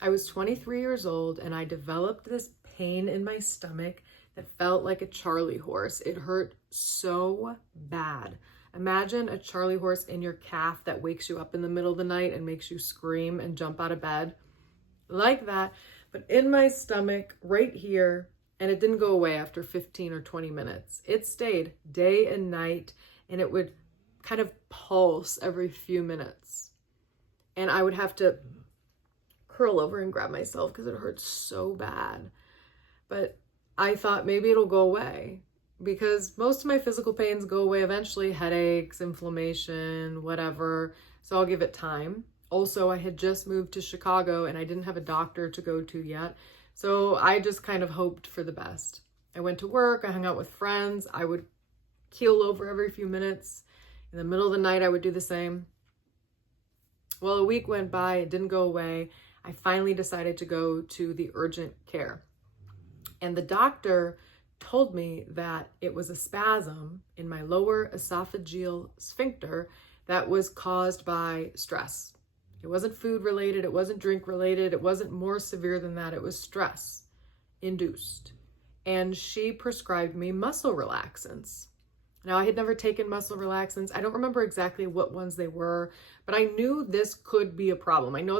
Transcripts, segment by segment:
I was 23 years old and I developed this pain in my stomach that felt like a Charlie horse. It hurt so bad. Imagine a Charlie horse in your calf that wakes you up in the middle of the night and makes you scream and jump out of bed. Like that, but in my stomach right here, and it didn't go away after 15 or 20 minutes. It stayed day and night, and it would kind of pulse every few minutes. And I would have to curl over and grab myself because it hurt so bad. But I thought maybe it'll go away because most of my physical pains go away eventually, headaches, inflammation, whatever. So I'll give it time. Also, I had just moved to Chicago and I didn't have a doctor to go to yet. So I just kind of hoped for the best. I went to work, I hung out with friends, I would keel over every few minutes. In the middle of the night, I would do the same. Well, a week went by, it didn't go away. I finally decided to go to the urgent care. And the doctor told me that it was a spasm in my lower esophageal sphincter that was caused by stress. It wasn't food related, it wasn't drink related, it wasn't more severe than that, it was stress induced. And she prescribed me muscle relaxants. Now, I had never taken muscle relaxants. I don't remember exactly what ones they were, but I knew this could be a problem. I knew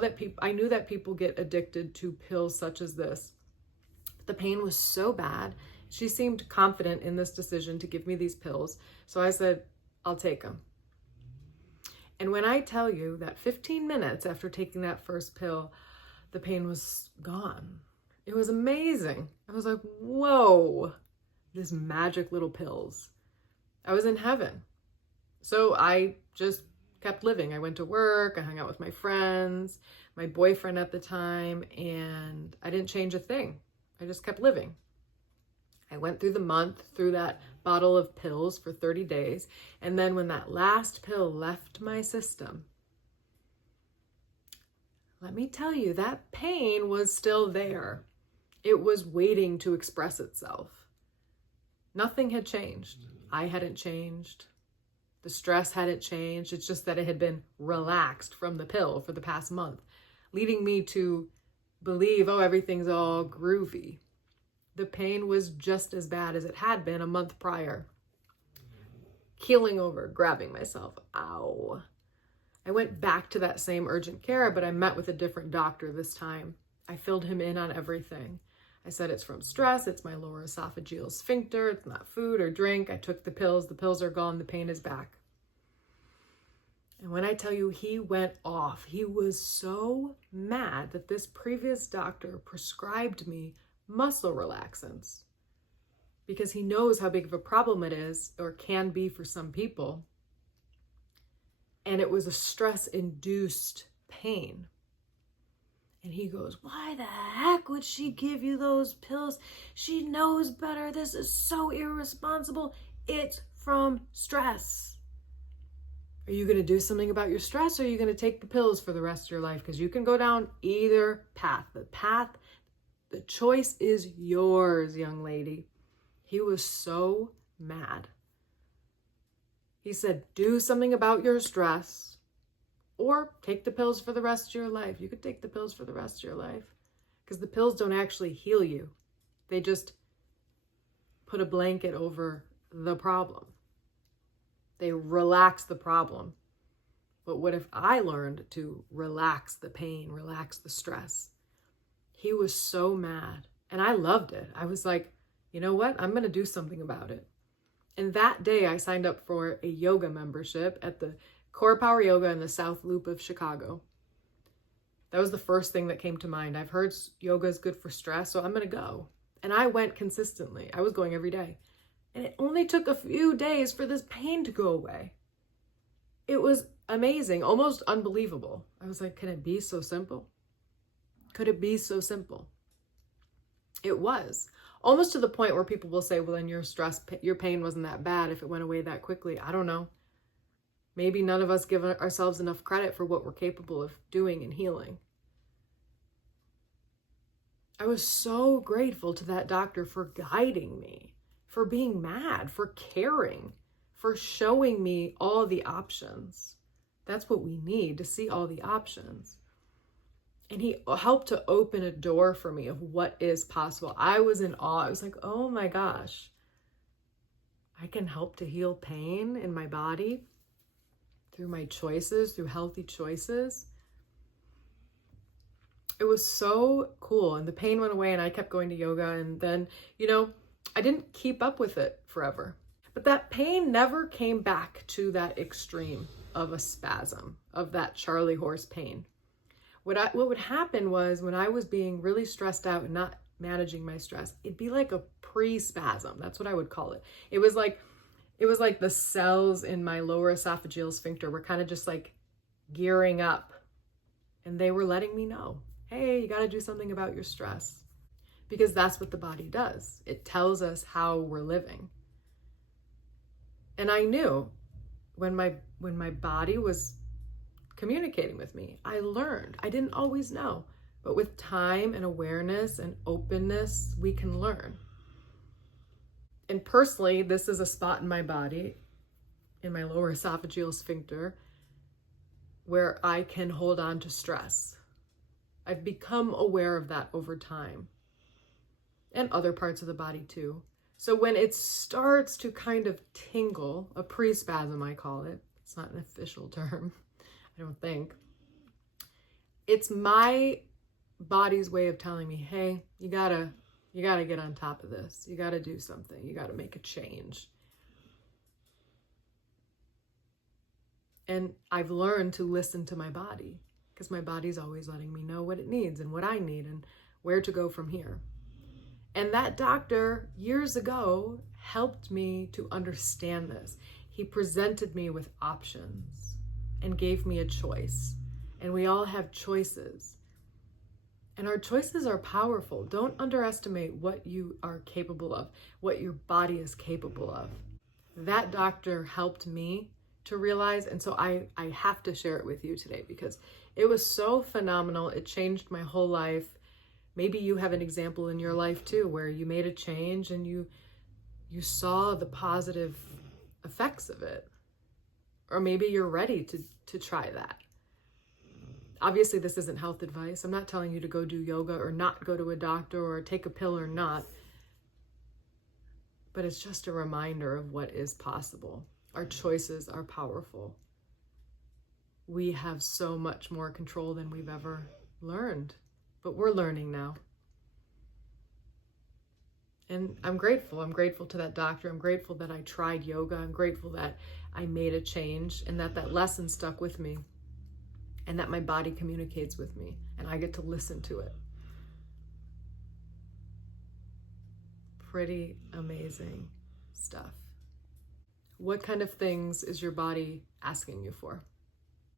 that people get addicted to pills such as this. The pain was so bad. She seemed confident in this decision to give me these pills. So I said, I'll take them. And when I tell you that 15 minutes after taking that first pill, the pain was gone. It was amazing. I was like, whoa, these magic little pills. I was in heaven. So I just kept living. I went to work, I hung out with my friends, my boyfriend at the time, and I didn't change a thing. I just kept living. I went through the month, through that bottle of pills for 30 days. And then when that last pill left my system, let me tell you, that pain was still there. It was waiting to express itself. Nothing had changed. I hadn't changed. The stress hadn't changed. It's just that it had been relaxed from the pill for the past month, leading me to believe, oh, everything's all groovy. The pain was just as bad as it had been a month prior. Keeling over, grabbing myself. Ow. I went back to that same urgent care, but I met with a different doctor this time. I filled him in on everything. I said, it's from stress, it's my lower esophageal sphincter, it's not food or drink. I took the pills are gone, the pain is back. And when I tell you he went off, he was so mad that this previous doctor prescribed me muscle relaxants because he knows how big of a problem it is or can be for some people. And it was a stress-induced pain. And he goes, why the heck would she give you those pills? She knows better. This is so irresponsible. It's from stress. Are you going to do something about your stress, or are you going to take the pills for the rest of your life? Because you can go down either path. The choice is yours, young lady. He was so mad. He said, do something about your stress. Or take the pills for the rest of your life. You could take the pills for the rest of your life because the pills don't actually heal you. They just put a blanket over the problem. They relax the problem. But what if I learned to relax the pain, relax the stress? He was so mad and I loved it. I was like, you know what? I'm going to do something about it. And that day I signed up for a yoga membership at the Core Power Yoga in the South Loop of Chicago. That was the first thing that came to mind. I've heard yoga is good for stress, so I'm going to go. And I went consistently. I was going every day. And it only took a few days for this pain to go away. It was amazing, almost unbelievable. I was like, can it be so simple? Could it be so simple? It was. Almost to the point where people will say, well, then your pain wasn't that bad if it went away that quickly. I don't know. Maybe none of us give ourselves enough credit for what we're capable of doing and healing. I was so grateful to that doctor for guiding me, for being mad, for caring, for showing me all the options. That's what we need, to see all the options. And he helped to open a door for me of what is possible. I was in awe. I was like, oh my gosh, I can help to heal pain in my body through my choices, through healthy choices. It was so cool. And the pain went away and I kept going to yoga. And then, I didn't keep up with it forever. But that pain never came back to that extreme of a spasm, of that Charlie horse pain. What would happen was when I was being really stressed out and not managing my stress, it'd be like a pre-spasm. That's what I would call it. It was like the cells in my lower esophageal sphincter were kind of just like gearing up, and they were letting me know, hey, you got to do something about your stress, because that's what the body does. It tells us how we're living. And I knew when my body was communicating with me, I learned. I didn't always know, but with time and awareness and openness, we can learn. And personally, this is a spot in my body, in my lower esophageal sphincter, where I can hold on to stress. I've become aware of that over time, and other parts of the body too. So when it starts to kind of tingle, a pre-spasm I call it, it's not an official term, I don't think. It's my body's way of telling me, hey, you gotta get on top of this. You gotta do something. You gotta make a change. And I've learned to listen to my body, because my body's always letting me know what it needs and what I need and where to go from here. And that doctor years ago helped me to understand this. He presented me with options and gave me a choice. And we all have choices. And our choices are powerful. Don't underestimate what you are capable of, what your body is capable of. That doctor helped me to realize, and so I have to share it with you today because it was so phenomenal. It changed my whole life. Maybe you have an example in your life too, where you made a change and you saw the positive effects of it. Or maybe you're ready to try that. Obviously, this isn't health advice. I'm not telling you to go do yoga or not go to a doctor or take a pill or not. But it's just a reminder of what is possible. Our choices are powerful. We have so much more control than we've ever learned. But we're learning now. And I'm grateful. I'm grateful to that doctor. I'm grateful that I tried yoga. I'm grateful that I made a change and that lesson stuck with me and that my body communicates with me and I get to listen to it. Pretty amazing stuff. What kind of things is your body asking you for?